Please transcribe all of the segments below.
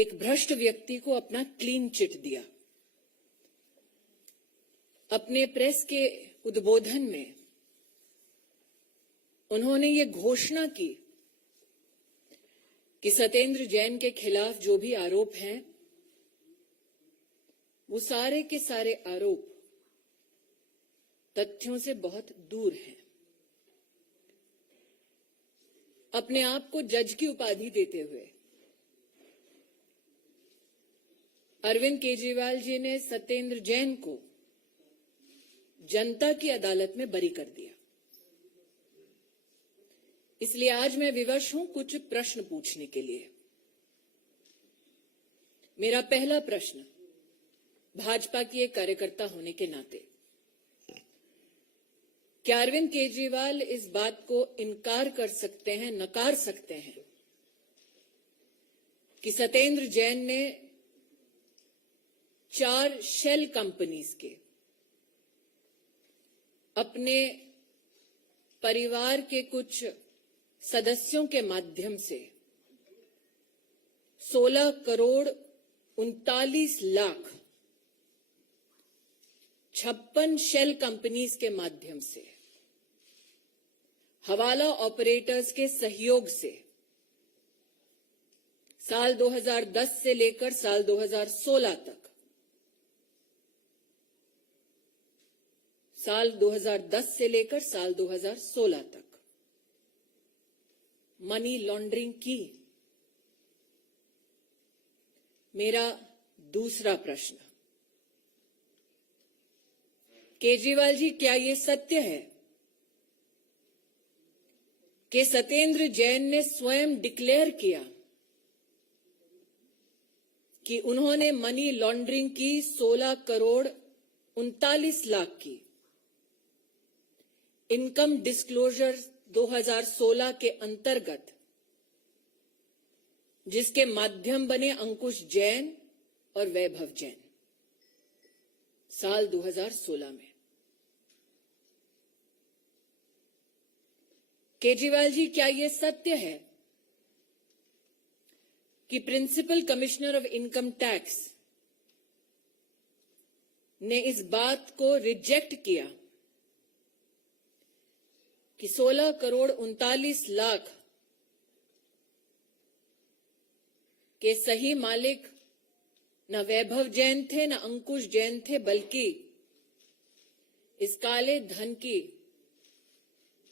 एक भ्रष्ट व्यक्ति को अपना क्लीन चिट दिया। अपने प्रेस के उद्बोधन में उन्होंने ये घोषणा की कि सत्येंद्र जैन के खिलाफ जो भी आरोप हैं वो सारे के सारे आरोप तथ्यों से बहुत दूर हैं। अपने आप को जज की उपाधि देते हुए अरविंद केजरीवाल जी ने सत्येंद्र जैन को जनता की अदालत में बरी कर दिया। इसलिए आज मैं विवश हूं कुछ प्रश्न पूछने के लिए। मेरा पहला प्रश्न भाजपा की एक कार्यकर्ता होने के नाते, क्या अरविंद केजरीवाल इस बात को इनकार कर सकते हैं, नकार सकते हैं कि सत्येंद्र जैन ने 4 शेल कंपनीज के अपने परिवार के कुछ सदस्यों के माध्यम से 16 करोड़ 39 लाख 56 शेल कंपनीज के माध्यम से हवाला ऑपरेटर्स के सहयोग से साल 2010 से लेकर साल 2016 तक, साल 2010 से लेकर साल 2016 तक मनी लॉन्ड्रिंग की। मेरा दूसरा प्रश्न, केजरीवाल जी, क्या ये सत्य है कि सत्येंद्र जैन ने स्वयं डिक्लेयर किया कि उन्होंने मनी लॉन्ड्रिंग की 16 करोड़ 39 लाख की इनकम डिस्क्लोजर 2016 के अंतर्गत, जिसके माध्यम बने अंकुश जैन और वैभव जैन, साल 2016 में? केजरीवाल जी, क्या यह सत्य है कि principal commissioner of income tax ने इस बात को रिजेक्ट किया कि 16 करोड़ 39 लाख के सही मालिक न वैभव जैन थे न अंकुश जैन थे, बल्कि इस काले धन की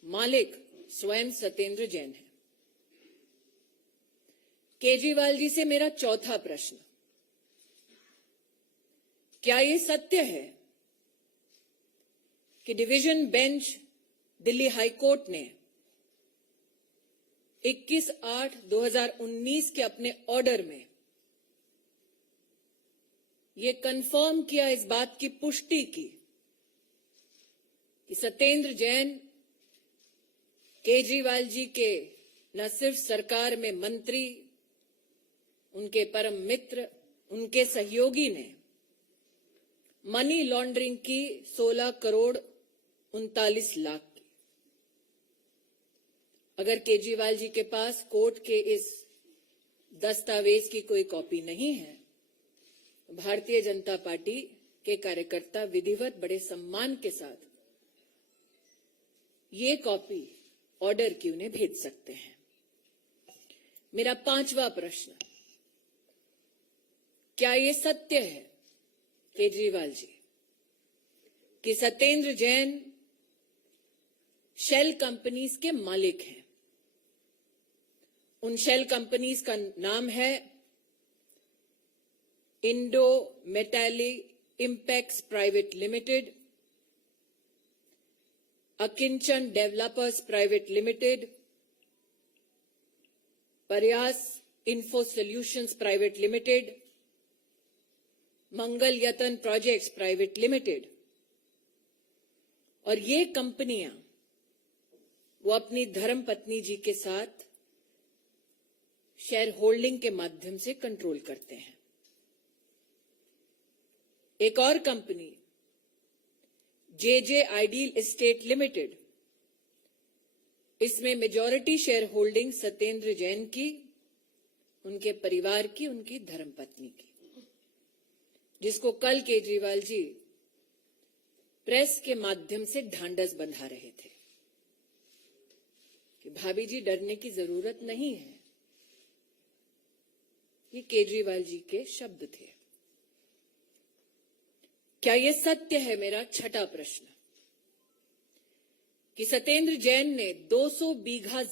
मालिक स्वयं सत्येंद्र जैन है? केजरीवाल जी से मेरा चौथा प्रश्न, क्या यह सत्य है कि डिवीजन बेंच दिल्ली हाईकोर्ट ने 21/8/2019 के अपने ऑर्डर में यह कंफर्म किया, इस बात की पुष्टि की कि सत्येंद्र जैन केजरीवाल जी के न सिर्फ सरकार में मंत्री, उनके परम मित्र, उनके सहयोगी ने मनी लॉन्ड्रिंग की 16 करोड़ 39 लाख की? अगर केजरीवाल जी के पास कोर्ट के इस दस्तावेज की कोई कॉपी नहीं है, भारतीय जनता पार्टी के कार्यकर्ता विधिवत बड़े सम्मान के साथ ये कॉपी ऑर्डर की उन्हें भेज सकते हैं। मेरा पांचवा प्रश्न, क्या यह सत्य है केजरीवाल जी कि सत्येंद्र जैन शेल कंपनीज के मालिक हैं? उन शेल कंपनीज का नाम है Indo Metali Impex private limited, Akinchan developers private limited, Prayas info solutions private limited, Mangal Yatan projects private limited. और ये कंपनियां वो अपनी धर्मपत्नी जी के साथ शेयर होल्डिंग के माध्यम से कंट्रोल करते हैं। एक और company JJ ideal estate limited, इसमें majority share holding Satyendra Jain की उनके परिवार की, उनकी धर्मपत्नी की, जिसको कल केजरीवाल जी प्रेस के माध्यम से ढांढस बंधा रहे थे कि भाभी जी डरने की जरूरत नहीं है। ये केजरीवाल जी के शब्द थे। क्या ये सत्य है, मेरा छठा प्रश्न, कि सत्येंद्र जैन ने 200 बीघा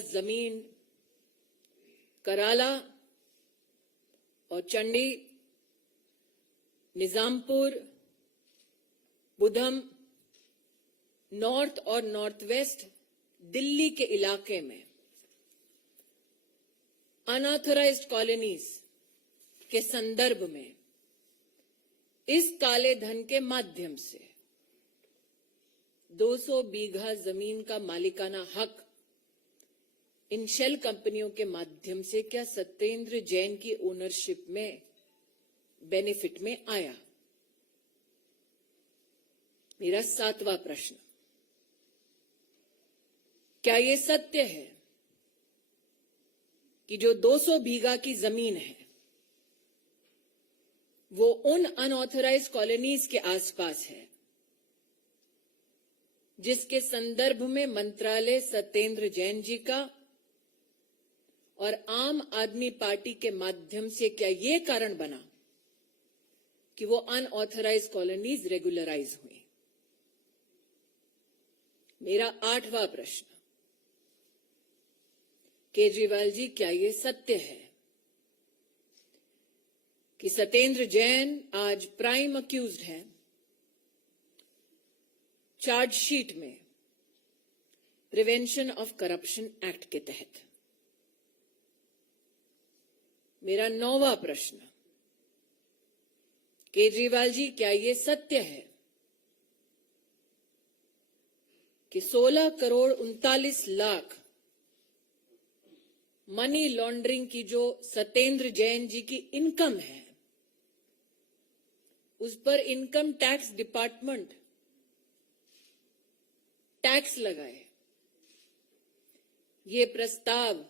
जमीन कराला और चंडी, निजामपुर, बुधम, नॉर्थ और नॉर्थ वेस्ट दिल्ली के इलाके में अनऑथराइज्ड कॉलोनीज के संदर्भ में इस काले धन के माध्यम से 200 बीघा जमीन का मालिकाना हक इन शेल कंपनियों के माध्यम से क्या सत्येंद्र जैन की ओनरशिप में, बेनिफिट में आया? मेरा सातवां प्रश्न, क्या यह सत्य है कि जो 200 बीघा की जमीन है वो उन अनऑथराइज्ड कॉलोनीज के आसपास है जिसके संदर्भ में मंत्रालय सत्येंद्र जैन जी का और आम आदमी पार्टी के माध्यम से क्या ये कारण बना कि वो अनऑथराइज्ड कॉलोनीज रेगुलराइज हुई? मेरा आठवां प्रश्न, केजरीवाल जी क्या ये सत्य है कि सत्येंद्र जैन आज प्राइम अक्यूज्ड है चार्जशीट में प्रिवेंशन ऑफ करप्शन एक्ट के तहत? मेरा नौवां प्रश्न, केजरीवाल जी क्या ये सत्य है कि 16 करोड़ 39 लाख मनी लॉन्ड्रिंग की जो सत्येंद्र जैन जी की इनकम है उस पर इनकम टैक्स डिपार्टमेंट टैक्स लगाए? ये प्रस्ताव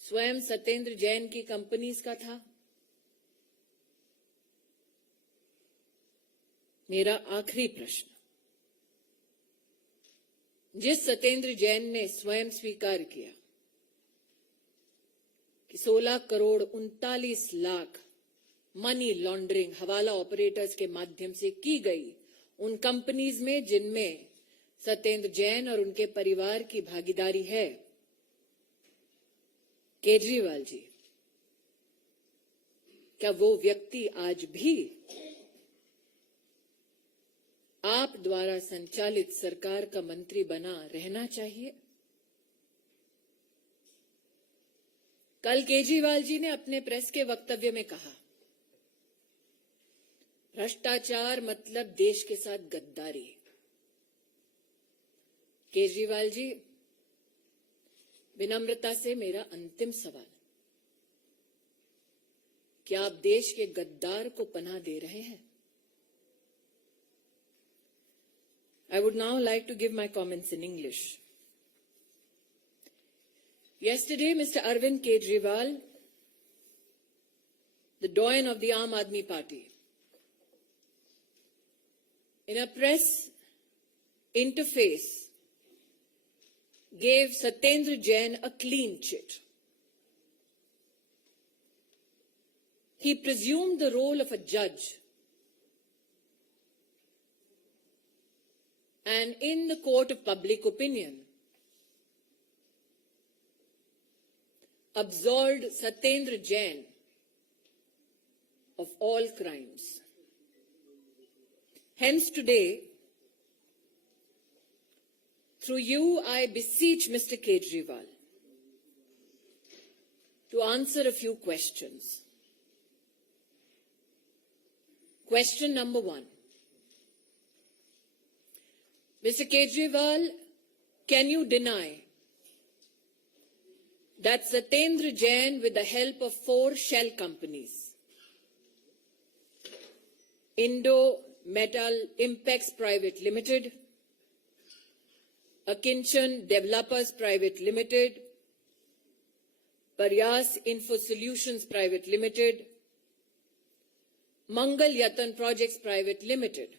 स्वयं सत्येंद्र जैन की कंपनीज का था? मेरा आखिरी प्रश्न, जिस सत्येंद्र जैन ने स्वयं स्वीकार किया कि 16 करोड़ 39 लाख मनी लॉन्ड्रिंग हवाला ऑपरेटर्स के माध्यम से की गई उन कंपनीज में जिनमें सत्येंद्र जैन और उनके परिवार की भागीदारी है, केजरीवाल जी क्या वो व्यक्ति आज भी आप द्वारा संचालित सरकार का मंत्री बना रहना चाहिए? कल केजरीवाल जी ने अपने प्रेस के वक्तव्य में कहा, भ्रष्टाचार मतलब देश के साथ गद्दारी। केजरीवाल जी, विनम्रता से मेरा अंतिम सवाल, क्या आप देश के गद्दार को पनाह दे रहे हैं? I would now like to give my comments in English. Yesterday, Mr. Arvind Kejriwal, the doyen of the Aam Aadmi Party, in a press interface, gave Satyendra Jain a clean chit. He presumed the role of a judge and in the court of public opinion absolved Satyendra Jain of all crimes. Hence today, through you, I beseech Mr. Kejriwal to answer a few questions. Question number 1. Mr. Kejriwal, can you deny that Satyendra Jain, with the help of 4 shell companies, Indo Metal Impex Private Limited, Akinchan Developers Private Limited, Paryas Info Solutions Private Limited, Mangal Yatan Projects Private Limited,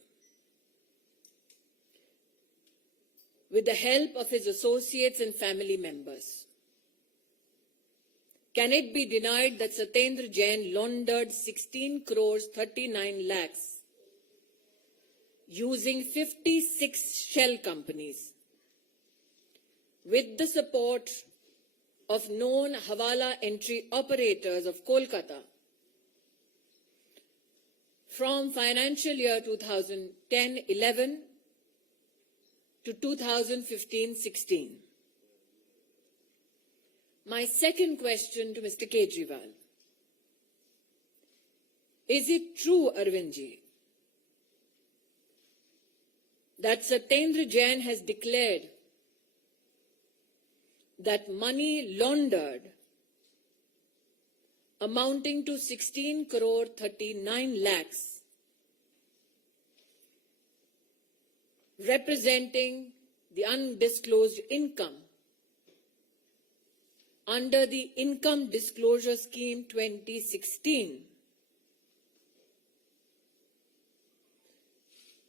with the help of his associates and family members. Can it be denied that Satyendra Jain laundered 16 crores 39 lakhs using 56 shell companies with the support of known Hawala entry operators of Kolkata from financial year 2010-11 to 2015-16? My second question to Mr. Kejriwal. Is it true, Arvindji, that Satyendra Jain has declared that money laundered amounting to 16 crore 39 lakhs, representing the undisclosed income under the Income Disclosure Scheme 2016,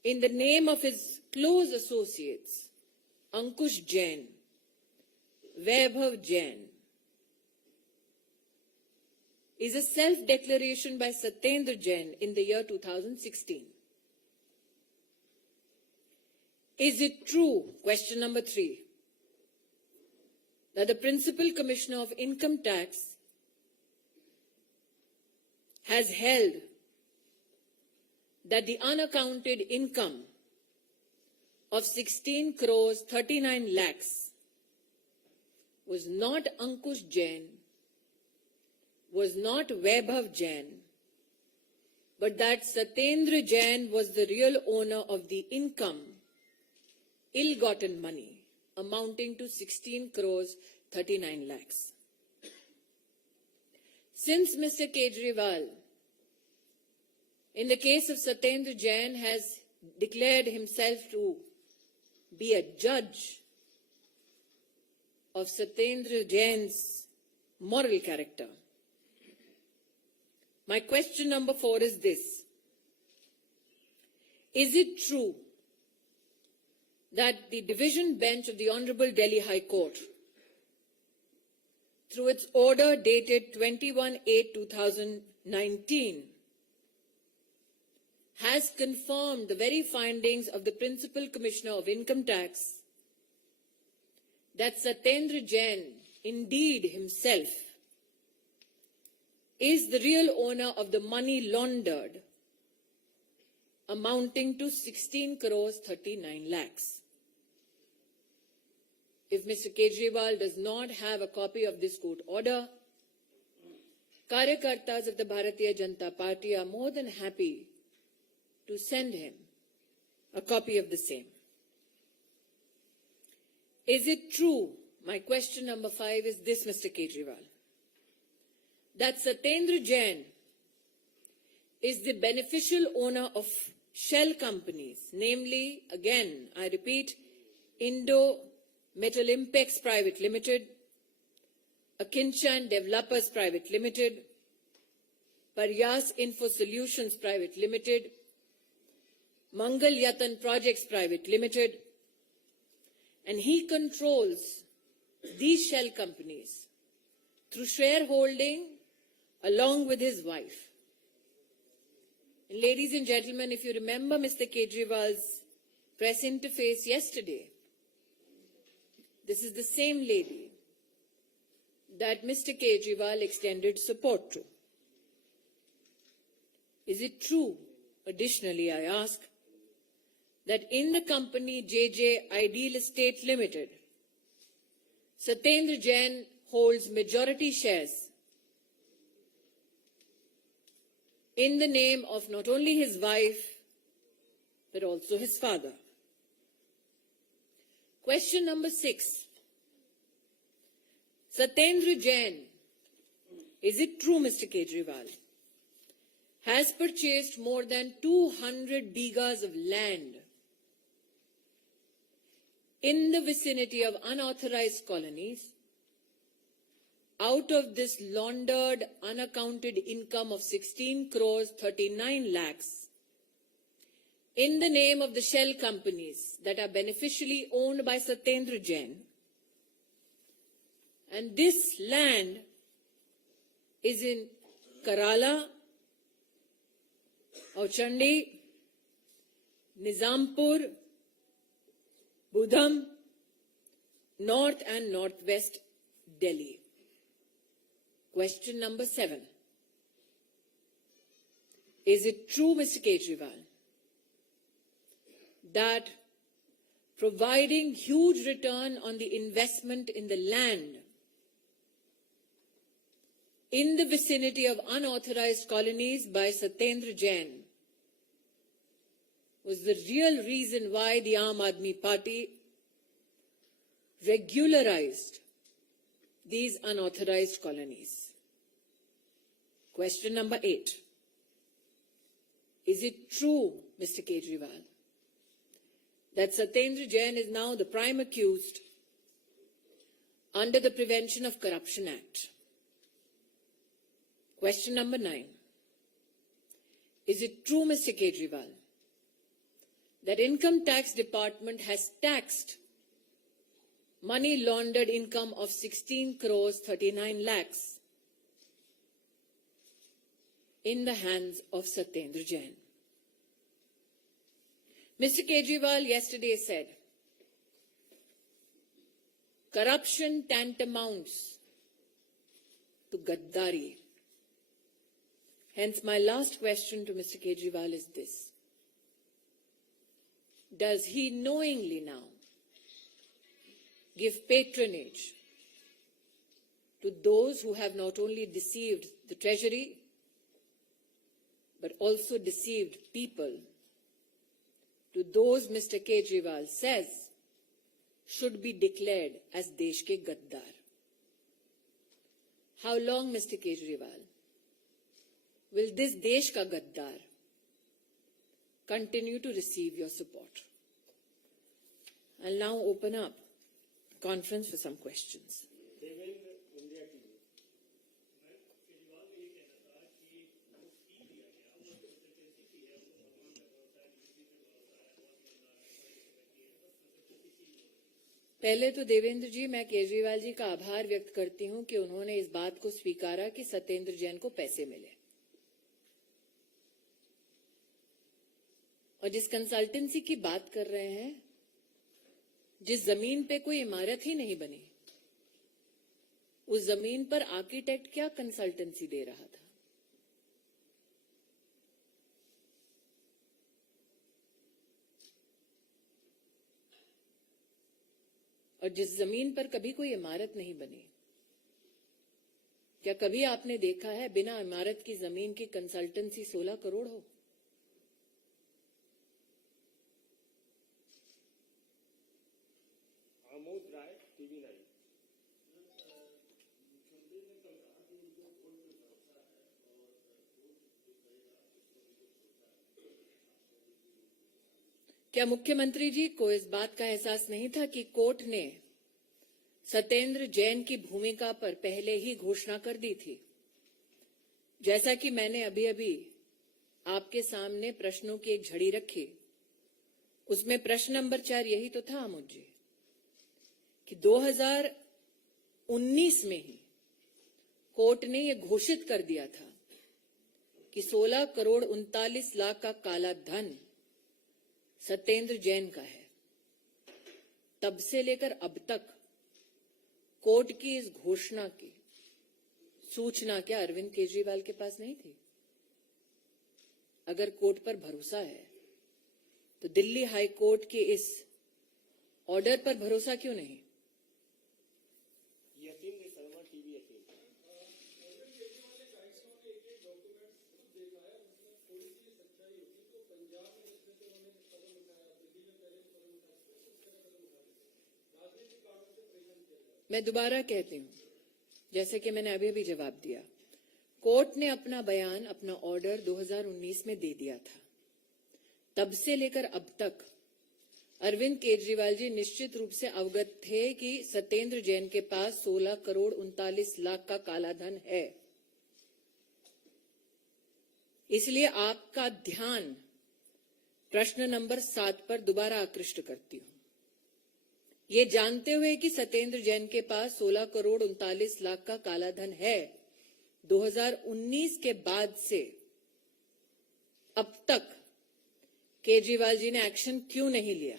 in the name of his close associates, Ankush Jain, Vaibhav Jain, is a self-declaration by Satyendra Jain in the year 2016. Is it true, question number 3, that the Principal Commissioner of Income Tax has held that the unaccounted income of 16 crores 39 lakhs was not Ankush Jain, was not Vaibhav Jain, but that Satyendra Jain was the real owner of the income, ill-gotten money, amounting to 16 crores 39 lakhs. Since Mr. Kejriwal, in the case of Satyendra Jain, has declared himself to be a judge of Satyendra Jain's moral character, my question number 4 is this. Is it true that the division bench of the Honorable Delhi High Court, through its order dated 21/8/2019, has confirmed the very findings of the Principal Commissioner of Income Tax that Satyendra Jain, indeed himself, is the real owner of the money laundered, amounting to 16 crores 39 lakhs. If Mr. Kejriwal does not have a copy of this court order, Karyakartas of the Bharatiya Janata Party are more than happy to send him a copy of the same. Is it true, my question number 5 is this, Mr. Kejriwal, that Satyendra Jain is the beneficial owner of shell companies, namely, again, I repeat, Indo Metalimpex Private Limited, Akinchan Developers Private Limited, Paryas Info Solutions Private Limited, Mangal Yatan Projects Private Limited, and he controls these shell companies through shareholding along with his wife. And ladies and gentlemen, if you remember Mr. Kejriwal's press interface yesterday, this is the same lady that Mr. Kejriwal extended support to. Is it true, additionally I ask, that in the company JJ Ideal Estate Limited, Satyendra Jain holds majority shares in the name of not only his wife, but also his father? Question number 6. Satyendra Jain, is it true, Mr. Kejriwal, has purchased more than 200 bighas of land in the vicinity of unauthorized colonies, out of this laundered unaccounted income of 16 crores 39 lakhs, in the name of the shell companies that are beneficially owned by Satyendra Jain, and this land is in Kerala, Auchandi, Nizampur, Budham, North and Northwest Delhi. Question number 7. Is it true, Mr. Kejriwal, that providing huge return on the investment in the land in the vicinity of unauthorized colonies by Satyendra Jain was the real reason why the Aam Aadmi Party regularized these unauthorized colonies? Question number 8. Is it true, Mr. Kejriwal, that Satyendra Jain is now the prime accused under the Prevention of Corruption Act? Question number 9. Is it true, Mr. Kejriwal, that Income Tax Department has taxed money laundered income of 16 crores 39 lakhs in the hands of Satyendra Jain? Mr. Kejriwal yesterday said, corruption tantamounts to Gaddari. Hence, my last question to Mr. Kejriwal is this. Does he knowingly now give patronage to those who have not only deceived the Treasury, but also deceived people, to those Mr. Kejriwal says should be declared as Desh ke Gaddar? How long, Mr. Kejriwal, will this Desh ka Gaddar continue to receive your support? I'll now open up the conference for some questions. पहले तो देवेंद्र जी, मैं केजरीवाल जी का आभार व्यक्त करती हूं कि उन्होंने इस बात को स्वीकारा कि सत्येंद्र जैन को पैसे मिले। और जिस कंसल्टेंसी की बात कर रहे हैं, जिस जमीन पे कोई इमारत ही नहीं बनी, उस जमीन पर आर्किटेक्ट क्या कंसल्टेंसी दे रहा था? और जिस जमीन पर कभी कोई इमारत नहीं बनी, क्या कभी आपने देखा है बिना इमारत की जमीन की कंसल्टेंसी 16 करोड़ हो? क्या मुख्यमंत्री जी को इस बात का एहसास नहीं था कि कोर्ट ने सत्येंद्र जैन की भूमिका पर पहले ही घोषणा कर दी थी? जैसा कि मैंने अभी आपके सामने प्रश्नों की एक झड़ी रखी, उसमें प्रश्न नंबर 4 यही तो था आमोद जी, कि 2019 में ही कोर्ट ने यह घोषित कर दिया था कि 16 करोड़ 39 लाख का काला धन सत्येंद्र जैन का है। तब से लेकर अब तक कोर्ट की इस घोषणा की सूचना क्या अरविंद केजरीवाल के पास नहीं थी? अगर कोर्ट पर भरोसा है तो दिल्ली हाई कोर्ट के इस ऑर्डर पर भरोसा क्यों नहीं? मैं दोबारा कहती हूं, जैसे कि मैंने अभी जवाब दिया, कोर्ट ने अपना बयान, अपना ऑर्डर 2019 में दे दिया था। तब से लेकर अब तक अरविंद केजरीवाल जी निश्चित रूप से अवगत थे कि सत्येंद्र जैन के पास 16 करोड़ 39 लाख का काला धन है। इसलिए आपका ध्यान प्रश्न नंबर 7 पर दोबारा आकृष्ट करती हूं। ये जानते हुए कि सत्येंद्र जैन के पास 16 करोड़ 39 लाख का काला धन है, 2019 के बाद से अब तक केजरीवाल जी ने एक्शन क्यों नहीं लिया?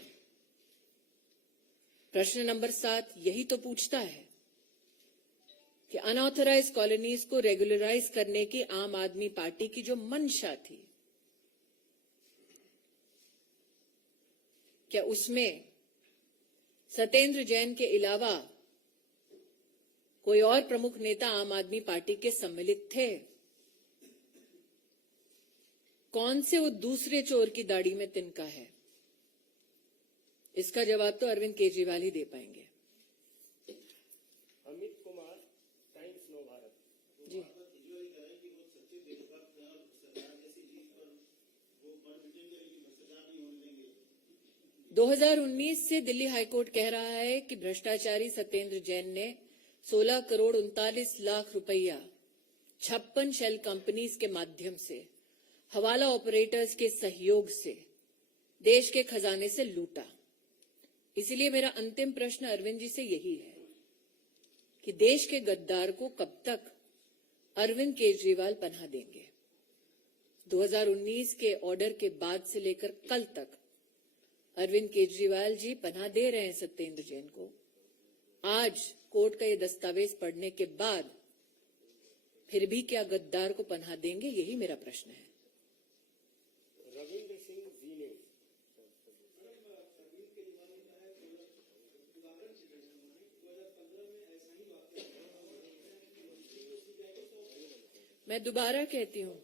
प्रश्न नंबर 7 यही तो पूछता है कि अनऑथराइज्ड कॉलोनीज को रेगुलराइज करने की आम आदमी पार्टी की जो मंशा थी, क्या उसमें सत्येंद्र जैन के अलावा कोई और प्रमुख नेता आम आदमी पार्टी के सम्मिलित थे? कौन से वो दूसरे चोर की दाढ़ी में तिनका है? इसका जवाब तो अरविंद केजरीवाल ही दे पाएंगे। Amit Kumar, Times Now Bharat. जी, 2019 से दिल्ली हाईकोर्ट कह रहा है कि भ्रष्टाचारी सत्येंद्र जैन ने 16 करोड़ 39 लाख रुपया 56 शेल कंपनीज के माध्यम से हवाला ऑपरेटर्स के सहयोग से देश के खजाने से लूटा। इसलिए मेरा अंतिम प्रश्न अरविंद जी से यही है कि देश के गद्दार को कब तक अरविंद केजरीवाल पनाह देंगे? 2019 के ऑर्डर के बाद से लेकर कल तक अरविंद केजरीवाल जी पनाह दे रहे हैं सत्येंद्र जैन को। आज कोर्ट का ये दस्तावेज पढ़ने के बाद फिर भी क्या गद्दार को पनाह देंगे? यही मेरा प्रश्न है। रविंद्र सिंह, जी न्यूज। मैं दोबारा कहती हूं,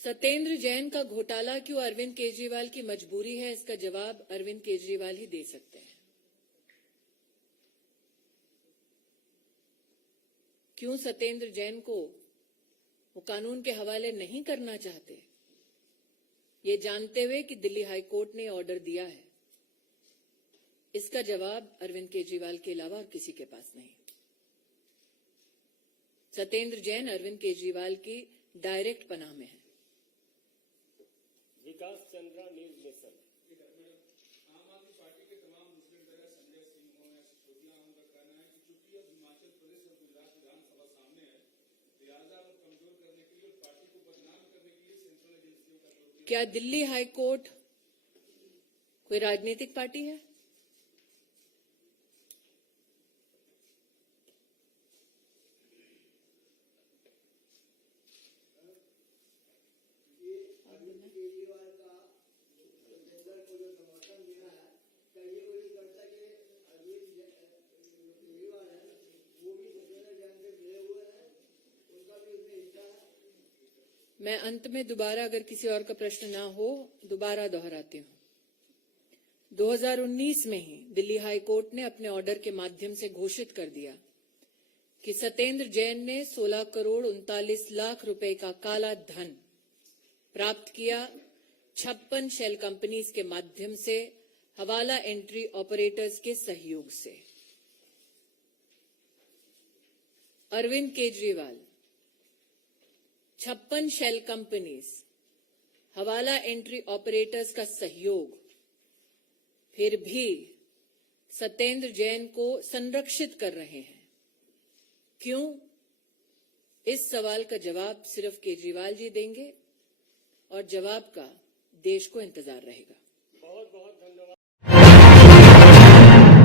सत्येंद्र जैन का घोटाला क्यों अरविंद केजरीवाल की मजबूरी है, इसका जवाब अरविंद केजरीवाल ही दे सकते हैं। क्यों सत्येंद्र जैन को वो कानून के हवाले नहीं करना चाहते, ये जानते हुए कि दिल्ली हाईकोर्ट ने ऑर्डर दिया है, इसका जवाब अरविंद केजरीवाल के अलावा और किसी के पास नहीं। सत्येंद्र जैन अरविंद केजरीवाल की डायरेक्ट पनाह में है। विकास चंद्रा, न्यूज नेशन। आम आदमी पार्टी के तमाम मुस्लिम लीडर संजय सिंह हो या सिसोदिया, उनका कहना है कि चूंकि अब हिमाचल प्रदेश और गुजरात विधानसभा सामने है, लिहाजा वो कमजोर करने के लिए और पार्टी को बदनाम करने के लिए सेंट्रल एजेंसियों का क्या दिल्ली हाईकोर्ट कोई राजनीतिक पार्टी है? मैं अंत में दोबारा, अगर किसी और का प्रश्न ना हो, दोबारा दोहराती हूं। 2019 में ही दिल्ली हाईकोर्ट ने अपने ऑर्डर के माध्यम से घोषित कर दिया कि सत्येंद्र जैन ने 16 करोड़ 39 लाख रुपए का काला धन प्राप्त किया 56 शेल कंपनीज के माध्यम से हवाला एंट्री ऑपरेटर्स के सहयोग से। अरविंद केजरीवाल 56 शेल कंपनीज, हवाला एंट्री ऑपरेटर्स का सहयोग, फिर भी सत्येंद्र जैन को संरक्षित कर रहे हैं। क्यों? इस सवाल का जवाब सिर्फ केजरीवाल जी देंगे और जवाब का देश को इंतजार रहेगा। बहुत बहुत धन्यवाद।